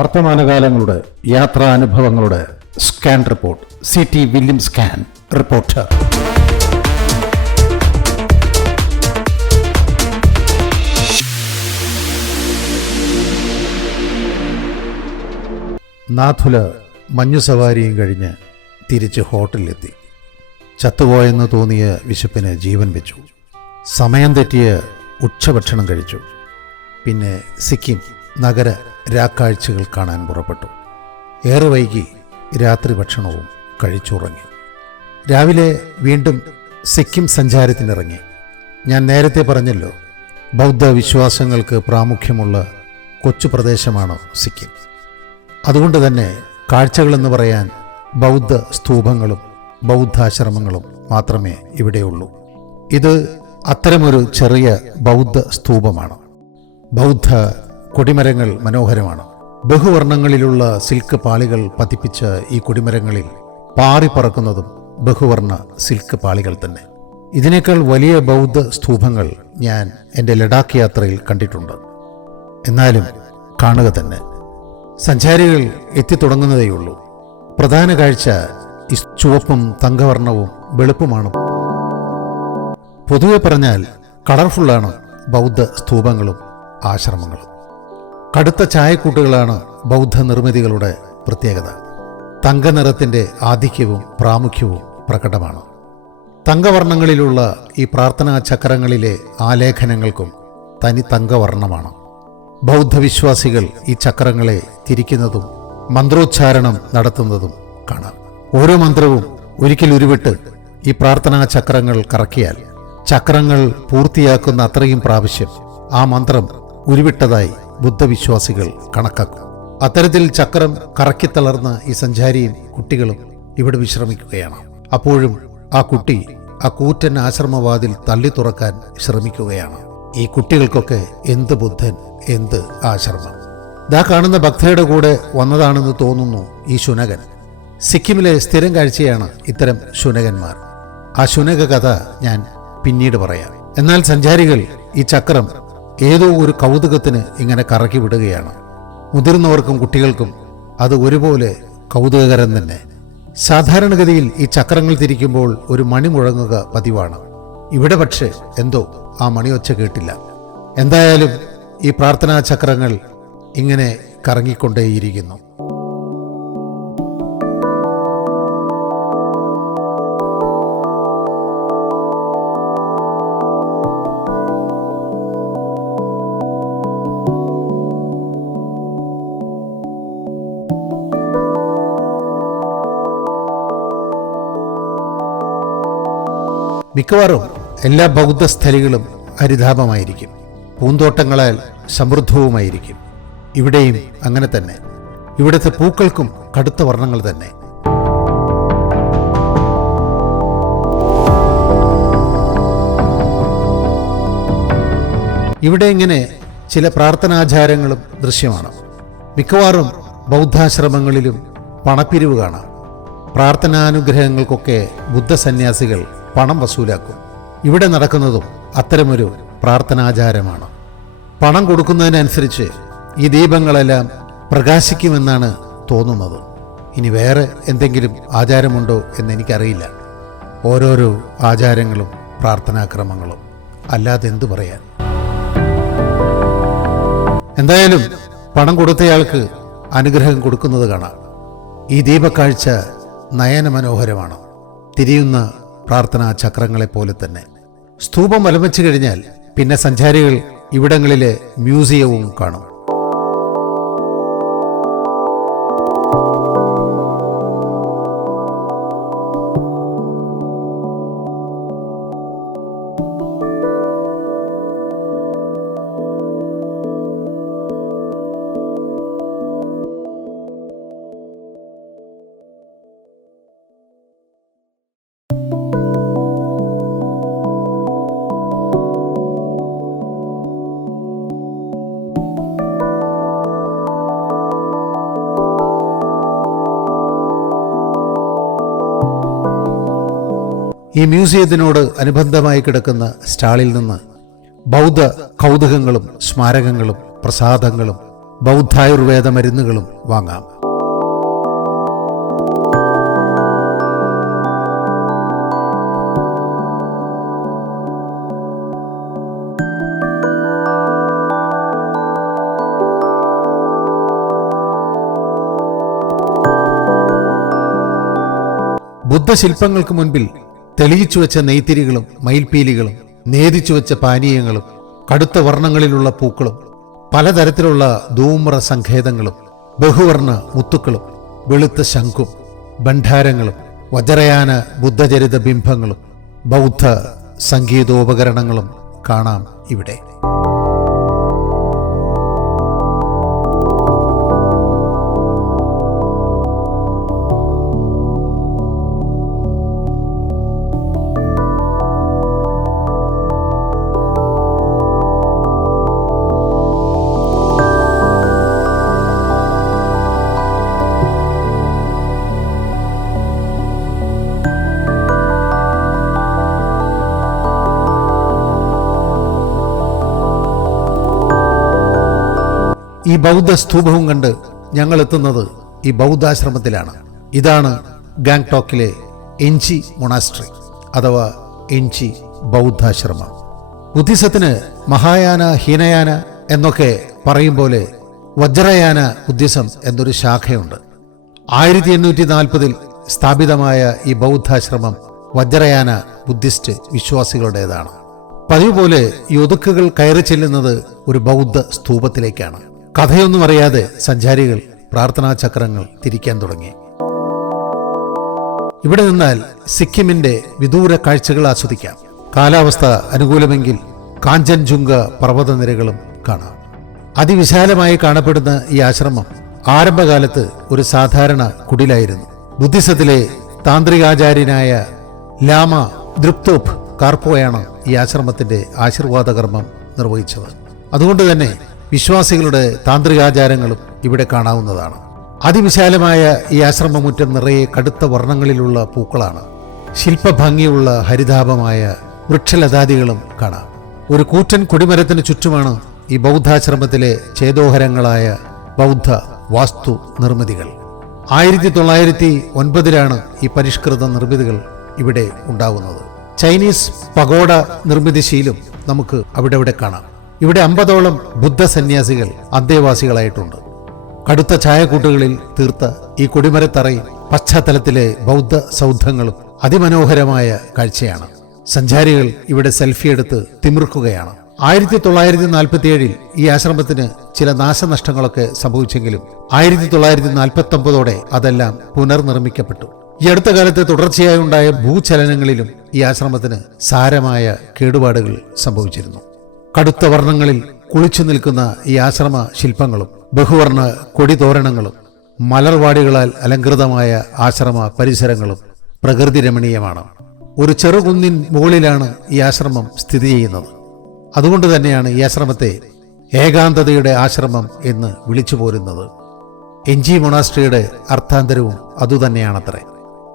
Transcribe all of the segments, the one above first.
വർത്തമാനകാലങ്ങളുടെ യാത്രാനുഭവങ്ങളുടെ scan report. CT William scan reporter. Nathula മഞ്ഞുസവാരിയും കഴിഞ്ഞ് തിരിച്ച് ഹോട്ടലിലെത്തി. ചത്തുപോയെന്ന് തോന്നിയ വിശപ്പിന് ജീവൻ വെച്ചു. സമയം തെറ്റിയ ഉച്ചഭക്ഷണം കഴിച്ചു. പിന്നെ സിക്കിം നഗര രാക്കാഴ്ചകൾ കാണാൻ പുറപ്പെട്ടു. ഏറെ വൈകി രാത്രി ഭക്ഷണവും കഴിച്ചുറങ്ങി. രാവിലെ വീണ്ടും സിക്കിം സഞ്ചാരത്തിനിറങ്ങി. ഞാൻ നേരത്തെ പറഞ്ഞല്ലോ, ബൗദ്ധ വിശ്വാസങ്ങൾക്ക് പ്രാമുഖ്യമുള്ള കൊച്ചു പ്രദേശമാണ് സിക്കിം. അതുകൊണ്ട് തന്നെ കാഴ്ചകളെന്ന് പറയാൻ ബൗദ്ധ സ്തൂപങ്ങളും ബൗദ്ധാശ്രമങ്ങളും മാത്രമേ ഇവിടെയുള്ളൂ. ഇത് അത്തരമൊരു ചെറിയ ബൗദ്ധ സ്തൂപമാണ്. ബൗദ്ധ കൊടിമരങ്ങൾ മനോഹരമാണ്. ബഹുവർണ്ണങ്ങളിലുള്ള സിൽക്ക് പാളികൾ പതിപ്പിച്ച ഈ കൊടിമരങ്ങളിൽ പാറിപ്പറക്കുന്നതും ബഹുവർണ്ണ സിൽക്ക് പാളികൾ തന്നെ. ഇതിനേക്കാൾ വലിയ ബൗദ്ധ സ്തൂപങ്ങൾ ഞാൻ എൻ്റെ ലഡാക്ക് യാത്രയിൽ കണ്ടിട്ടുണ്ട്. എന്നാലും കാണുക തന്നെ. സഞ്ചാരികൾ എത്തിത്തുടങ്ങുന്നതേയുള്ളൂ. പ്രധാന കാഴ്ച ഈ ചുവപ്പും തങ്കവർണ്ണവും വെളുപ്പുമാണ്. പൊതുവെ പറഞ്ഞാൽ കളർഫുള്ളാണ് ബൗദ്ധ സ്തൂപങ്ങളും ആശ്രമങ്ങളും. കടുത്ത ചായക്കൂട്ടുകളാണ് ബൗദ്ധ നിർമ്മിതികളുടെ പ്രത്യേകത. തങ്കനിറത്തിൻ്റെ ആധിക്യവും പ്രാമുഖ്യവും പ്രകടമാണ്. തങ്കവർണ്ണങ്ങളിലുള്ള ഈ പ്രാർത്ഥനാ ചക്രങ്ങളിലെ ആലേഖനങ്ങൾക്കും തനി തങ്കവർണ്ണമാണ്. ബൗദ്ധവിശ്വാസികൾ ഈ ചക്രങ്ങളെ തിരിക്കുന്നതും മന്ത്രോച്ചാരണം നടത്തുന്നതും കാണാം. ഓരോ മന്ത്രവും ഒരിക്കൽ ഉരുവിട്ട് ഈ പ്രാർത്ഥനാ ചക്രങ്ങൾ കറക്കിയാൽ ചക്രങ്ങൾ പൂർത്തിയാക്കുന്ന അത്രയും പ്രാവശ്യം ആ മന്ത്രം ഉരുവിട്ടതായി ബുദ്ധവിശ്വാസികൾ കണക്കാക്കും. അത്തരത്തിൽ ചക്രം കറക്കിത്തളർന്ന ഈ സഞ്ചാരിയും കുട്ടികളും ഇവിടെ വിശ്രമിക്കുകയാണ്. അപ്പോഴും ആ കുട്ടി ആ കൂറ്റൻ ആശ്രമവാതിൽ തള്ളി തുറക്കാൻ ശ്രമിക്കുകയാണ്. ഈ കുട്ടികൾക്കൊക്കെ എന്ത് ബുദ്ധൻ, എന്ത് ആശ്രമം. ദാ കാണുന്ന ഭക്തയുടെ കൂടെ വന്നതാണെന്ന് തോന്നുന്നു ഈ ശുനകൻ. സിക്കിമിലെ സ്ഥിരം കാഴ്ചയാണ് ഇത്തരം ശുനകന്മാർ. ആ ശുനക കഥ ഞാൻ പിന്നീട് പറയാം. എന്നാൽ സഞ്ചാരികൾ ഈ ചക്രം ഏതോ ഒരു കൗതുകത്തിന് ഇങ്ങനെ കറക്കി വിടുകയാണ്. മുതിർന്നവർക്കും കുട്ടികൾക്കും അത് ഒരുപോലെ കൗതുകകരം തന്നെ. സാധാരണഗതിയിൽ ഈ ചക്രങ്ങൾ തിരിക്കുമ്പോൾ ഒരു മണി മുഴങ്ങുക പതിവാണ്. ഇവിടെ പക്ഷേ എന്തോ ആ മണിയൊച്ച കേട്ടില്ല. എന്തായാലും ഈ പ്രാർത്ഥനാ ചക്രങ്ങൾ ഇങ്ങനെ കറങ്ങിക്കൊണ്ടേയിരിക്കുന്നു. മിക്കവാറും എല്ലാ ബൗദ്ധസ്ഥലികളും ഹരിതാപമായിരിക്കും. പൂന്തോട്ടങ്ങളാൽ സമൃദ്ധവുമായിരിക്കും. ഇവിടെയും അങ്ങനെ തന്നെ. ഇവിടുത്തെ പൂക്കൾക്കും കടുത്ത വർണ്ണങ്ങൾ തന്നെ. ഇവിടെ ഇങ്ങനെ ചില പ്രാർത്ഥനാചാരങ്ങളും ദൃശ്യമാണ്. മിക്കവാറും ബൗദ്ധാശ്രമങ്ങളിലും പണപ്പിരിവ് കാണാം. പ്രാർത്ഥനാനുഗ്രഹങ്ങൾക്കൊക്കെ ബുദ്ധസന്യാസികൾ പണം വസൂലാക്കും. ഇവിടെ നടക്കുന്നതും അത്തരമൊരു പ്രാർത്ഥനാചാരമാണ്. പണം കൊടുക്കുന്നതിനനുസരിച്ച് ഈ ദീപങ്ങളെല്ലാം പ്രകാശിക്കുമെന്നാണ് തോന്നുന്നത്. ഇനി വേറെ എന്തെങ്കിലും ആചാരമുണ്ടോ എന്നെനിക്കറിയില്ല. ഓരോരോ ആചാരങ്ങളും പ്രാർത്ഥനാക്രമങ്ങളും, അല്ലാതെ എന്തു പറയാൻ. എന്തായാലും പണം കൊടുത്തയാൾക്ക് അനുഗ്രഹം കൊടുക്കുന്നത് കാണാം. ഈ ദീപക്കാഴ്ച നയനമനോഹരമാണ്. തിരിയുന്ന പ്രാർത്ഥനാ ചക്രങ്ങളെപ്പോലെ തന്നെ. സ്തൂപം വലംവെച്ചു കഴിഞ്ഞാൽ പിന്നെ സഞ്ചാരികൾ ഇവിടങ്ങളിലെ മ്യൂസിയവും കാണും. ഈ മ്യൂസിയത്തിനോട് അനുബന്ധമായി കിടക്കുന്ന സ്റ്റാളിൽ നിന്ന് ബൗദ്ധ കൗതുകങ്ങളും സ്മാരകങ്ങളും പ്രസാദങ്ങളും ബൗദ്ധായുർവേദ മരുന്നുകളും വാങ്ങാം. ബുദ്ധശില്പങ്ങൾക്ക് മുൻപിൽ തെളിയിച്ചു വെച്ച നെയ്ത്തിരികളും മയിൽപ്പീലികളും നേദിച്ചു വെച്ച പാനീയങ്ങളും കടുത്ത വർണ്ണങ്ങളിലുള്ള പൂക്കളും പലതരത്തിലുള്ള ധൂമ്ര സങ്കേതങ്ങളും ബഹുവർണ്ണ മുത്തുക്കളും വെളുത്ത ശംഖും ഭണ്ഡാരങ്ങളും വജ്രയാന ബുദ്ധചരിത ബിംബങ്ങളും ബൗദ്ധ സംഗീതോപകരണങ്ങളും കാണാം ഇവിടെ. ഈ ബൗദ്ധ സ്തൂപവും കണ്ട് ഞങ്ങൾ എത്തുന്നത് ഈ ബൗദ്ധാശ്രമത്തിലാണ്. ഇതാണ് ഗാങ്ടോക്കിലെ എൻചി മൊണാസ്ട്രി അഥവാ എൻചി ബൗദ്ധാശ്രമം. ബുദ്ധിസത്തിന് മഹായാന ഹീനയാന എന്നൊക്കെ പറയും പോലെ വജ്രയാന ബുദ്ധിസം എന്നൊരു ശാഖയുണ്ട്. 1840 സ്ഥാപിതമായ ഈ ബൗദ്ധാശ്രമം വജ്രയാന ബുദ്ധിസ്റ്റ് വിശ്വാസികളുടേതാണ്. പതിവ് പോലെ ഈ ഒതുക്കുകൾ കയറി ചെല്ലുന്നത് ഒരു ബൗദ്ധ സ്തൂപത്തിലേക്കാണ്. കഥയൊന്നും അറിയാതെ സഞ്ചാരികൾ പ്രാർത്ഥനാ ചക്രങ്ങൾ തിരിക്കാൻ തുടങ്ങി. ഇവിടെ നിന്നാൽ സിക്കിമിന്റെ വിദൂര കാഴ്ചകൾ ആസ്വദിക്കാം. കാലാവസ്ഥ അനുകൂലമെങ്കിൽ കാഞ്ചൻജുംഗ പർവ്വതനിരകളും കാണാം. അതിവിശാലമായി കാണപ്പെടുന്ന ഈ ആശ്രമം ആരംഭകാലത്ത് ഒരു സാധാരണ കുടിലായിരുന്നു. ബുദ്ധിസത്തിലെ താന്ത്രികാചാര്യനായ ലാമ ദ്രുപ്തോപ് കാർപ്പോയാണ് ഈ ആശ്രമത്തിന്റെ ആശീർവാദ കർമ്മം നിർവഹിച്ചത്. അതുകൊണ്ട് തന്നെ വിശ്വാസികളുടെ താന്ത്രികാചാരങ്ങളും ഇവിടെ കാണാവുന്നതാണ്. അതിവിശാലമായ ഈ ആശ്രമമുറ്റം നിറയെ കടുത്ത വർണ്ണങ്ങളിലുള്ള പൂക്കളാണ്. ശില്പഭംഗിയുള്ള ഹരിതാപമായ വൃക്ഷലതാദികളും കാണാം. ഒരു കൂറ്റൻ കൊടിമരത്തിന് ചുറ്റുമാണ് ഈ ബൗദ്ധാശ്രമത്തിലെ ചേതോഹരങ്ങളായ ബൗദ്ധ വാസ്തു നിർമ്മിതികൾ. 1909 ഈ പരിഷ്കൃത നിർമ്മിതികൾ ഇവിടെ ഉണ്ടാവുന്നത്. ചൈനീസ് പഗോഡ നിർമ്മിതി ശീലം നമുക്ക് അവിടെ കാണാം. ഇവിടെ 50ഓളം ബുദ്ധ സന്യാസികൾ അന്തേവാസികളായിട്ടുണ്ട്. കടുത്ത ഛായക്കൂട്ടുകളിൽ തീർത്ത ഈ കൊടിമരത്തറയും പശ്ചാത്തലത്തിലെ ബൗദ്ധ സൗധങ്ങളും അതിമനോഹരമായ കാഴ്ചയാണ്. സഞ്ചാരികൾ ഇവിടെ സെൽഫി എടുത്ത് തിമിർക്കുകയാണ്. 1947 ഈ ആശ്രമത്തിന് ചില നാശനഷ്ടങ്ങളൊക്കെ സംഭവിച്ചെങ്കിലും 1949 അതെല്ലാം പുനർനിർമ്മിക്കപ്പെട്ടു. ഈ അടുത്ത കാലത്ത് തുടർച്ചയായി ഉണ്ടായ ഭൂചലനങ്ങളിലും ഈ ആശ്രമത്തിന് സാരമായ കേടുപാടുകൾ സംഭവിച്ചിരുന്നു. കടുത്ത വർണ്ണങ്ങളിൽ കുളിച്ചു നിൽക്കുന്ന ഈ ആശ്രമ ശില്പങ്ങളും ബഹുവർണ്ണ കൊടിതോരണങ്ങളും മലർവാടികളാൽ അലങ്കൃതമായ ആശ്രമ പരിസരങ്ങളും പ്രകൃതി രമണീയമാണ്. ഒരു ചെറുകുന്നിൻ മുകളിലാണ് ഈ ആശ്രമം സ്ഥിതി ചെയ്യുന്നത്. അതുകൊണ്ട് തന്നെയാണ് ഈ ആശ്രമത്തെ ഏകാന്തതയുടെ ആശ്രമം എന്ന് വിളിച്ചു പോരുന്നത്. എൻചി മൊണാസ്ട്രിയുടെ അർത്ഥാന്തരവും അതുതന്നെയാണത്രേ.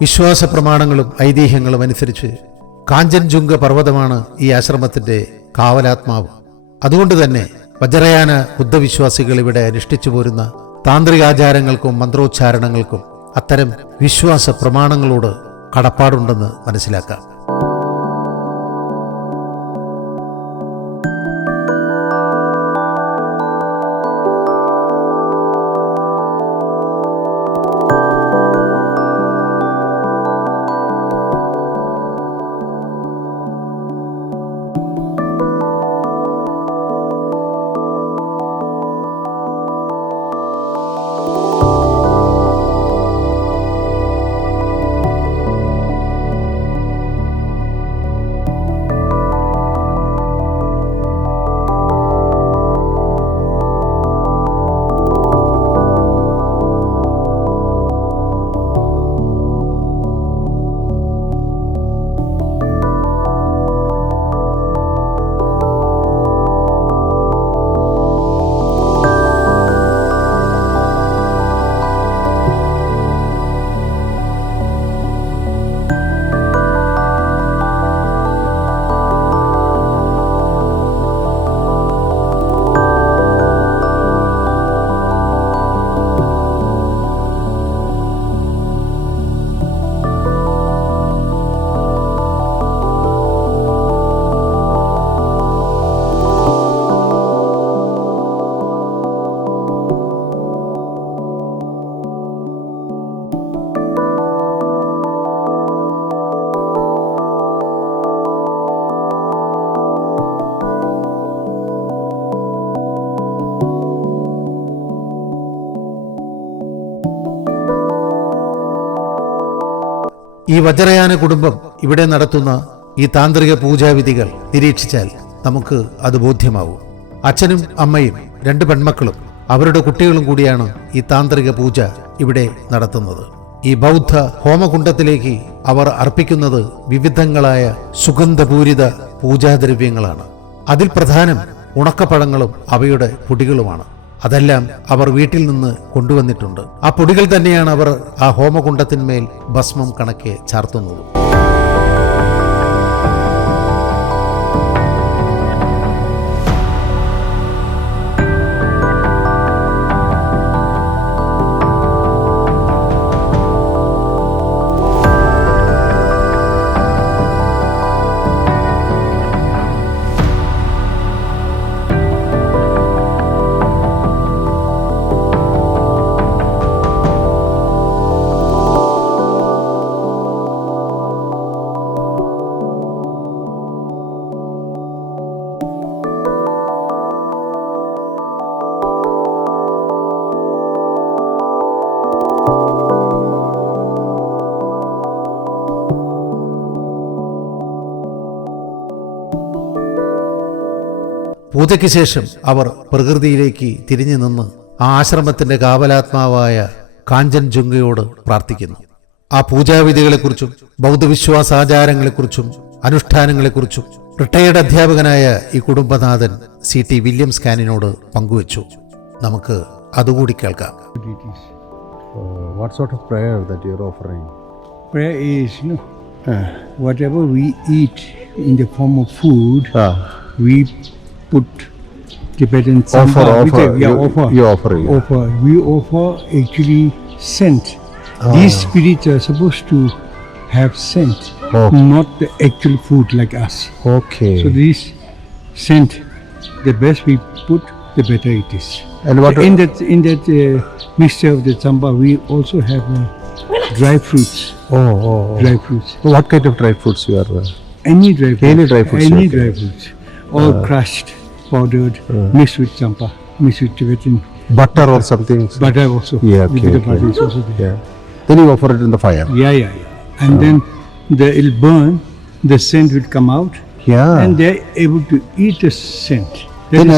വിശ്വാസ പ്രമാണങ്ങളും ഐതിഹ്യങ്ങളും അനുസരിച്ച് കാഞ്ചൻജുംഗ പർവ്വതമാണ് ഈ ആശ്രമത്തിന്റെ കാവലാത്മാവ്. അതുകൊണ്ട് തന്നെ വജ്രയാന ബുദ്ധവിശ്വാസികൾ ഇവിടെ അനുഷ്ഠിച്ചു പോരുന്ന താന്ത്രികാചാരങ്ങൾക്കും മന്ത്രോച്ചാരണങ്ങൾക്കും അത്തരം വിശ്വാസ പ്രമാണങ്ങളോട് കടപ്പാടുണ്ടെന്ന് മനസ്സിലാക്കാം. ഈ വജ്രയാന കുടുംബം ഇവിടെ നടത്തുന്ന ഈ താന്ത്രിക പൂജാവിധികൾ നിരീക്ഷിച്ചാൽ നമുക്ക് അത് ബോധ്യമാവും. അച്ഛനും അമ്മയും 2 പെൺമക്കളും അവരുടെ കുട്ടികളും കൂടിയാണ് ഈ താന്ത്രിക പൂജ ഇവിടെ നടത്തുന്നത്. ഈ ബൗദ്ധ ഹോമകുണ്ഡത്തിലേക്ക് അവർ അർപ്പിക്കുന്നത് വിവിധങ്ങളായ സുഗന്ധപൂരിത പൂജാദ്രവ്യങ്ങളാണ്. അതിൽ പ്രധാനം ഉണക്കപ്പഴങ്ങളും അവയുടെ പൊടികളുമാണ്. അതെല്ലാം അവർ വീട്ടിൽ നിന്ന് കൊണ്ടുവന്നിട്ടുണ്ട്. ആ പൊടികൾ തന്നെയാണ് അവർ ആ ഹോമകുണ്ഡത്തിന്മേൽ ഭസ്മം കണക്കെ ചാർത്തുന്നത്. പൂജയ്ക്ക് ശേഷം അവർ പ്രകൃതിയിലേക്ക് തിരിഞ്ഞു നിന്ന് ആ ആശ്രമത്തിന്റെ കാവലാത്മാവായ കാഞ്ചൻജുംഗയോട് പ്രാർത്ഥിക്കുന്നു. ആ പൂജാവിധികളെക്കുറിച്ചും ബൗദ്ധവിശ്വാസാചാരങ്ങളെക്കുറിച്ചും അനുഷ്ഠാനങ്ങളെക്കുറിച്ചും റിട്ടയേർഡ് അധ്യാപകനായ ഈ കുടുംബനാഥൻ CT വില്യംസ് കാനിനോട് പങ്കുവച്ചു. നമുക്ക് അതുകൂടി കേൾക്കാം. What sort of prayer that you're offering? Prayer is, whatever we eat in the form of food, we put Tibetan Tsamba. Offer. You offer. Offer. We offer actually scent. These spirits are supposed to have scent, not the actual food like us. Okay. So this scent, the best we put, the better it is. And what in that mixture of the Tsamba, we also have dry fruits. Dry fruits. So what kind of dry fruits you are? Any dry fruits. Any dry fruits. Any dry fruits. All crushed, powdered, mixed with champa, mixed with Tibetan. Butter or something? Butter also. Yeah, okay. The butter is also there. Yeah. Then you offer it in the fire? Yeah. And then it'll burn, the scent will come out. Yeah. And they're able to eat the scent. Then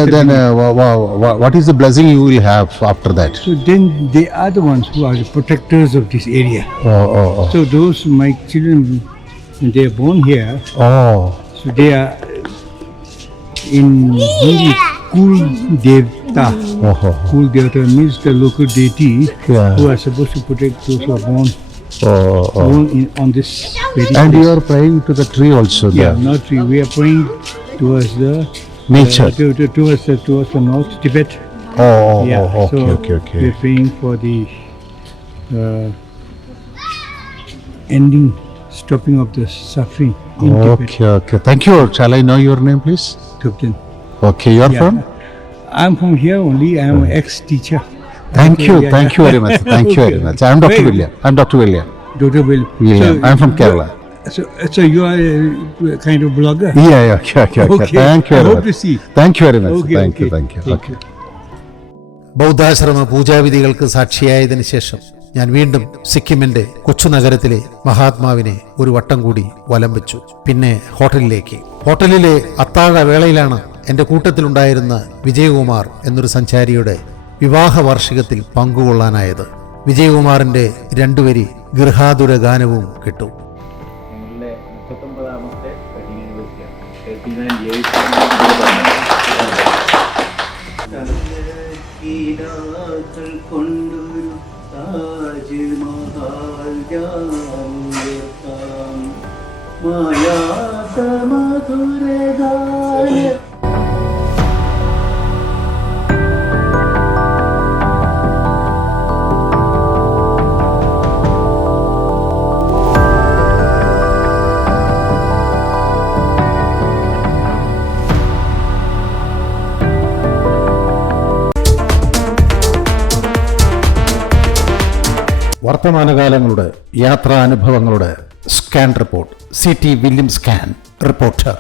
what is the blessing you will have after that? So then they are the ones who are the protectors of this area. Oh. So those, my children, when they are born here, so they are in Hindi, Kul Devta. Kul Devta means the local deity who are supposed to protect those who are born on this very And place. you are praying to the tree also? Yeah, not tree. We are praying towards the nature. Towards the north, Tibet. Okay. We are praying for the ending, stopping of the suffering in Tibet. Okay. Thank you. Shall I know your name, please? Tibetan. Okay, you are from? I'm from here only. I am an ex-teacher. Thank you very much. Thank you very Okay. much. I am Dr. William. Dr. Will. William. I am from Kerala. So you are a kind of blogger? Yeah. Okay. Thank you I very hope much. to see. Thank you very much. Okay, Thank you. Thank you. ബൗദ്ധാശ്രമ പൂജാവിധികൾക്ക് സാക്ഷിയായതിനു ശേഷം ഞാൻ വീണ്ടും സിക്കിമിന്റെ കൊച്ചു നഗരത്തിലെ മഹാത്മാവിനെ ഒരു വട്ടം കൂടി വലം വെച്ചു. പിന്നെ ഹോട്ടലിലെ അത്താഴ വേളയിലാണ് എന്റെ കൂട്ടത്തിലുണ്ടായിരുന്ന വിജയകുമാർ എന്നൊരു സഞ്ചാരിയുടെ വിവാഹ വാർഷികത്തിൽ പങ്കുകൊള്ളാനായത്. വിജയകുമാറിന്റെ 2 വരി ഗൃഹാതുര ഗാനവും കേട്ടു. വർത്തമാനകാലങ്ങളുടെ യാത്രാനുഭവങ്ങളുടെ scan report. CT William scan, reporter.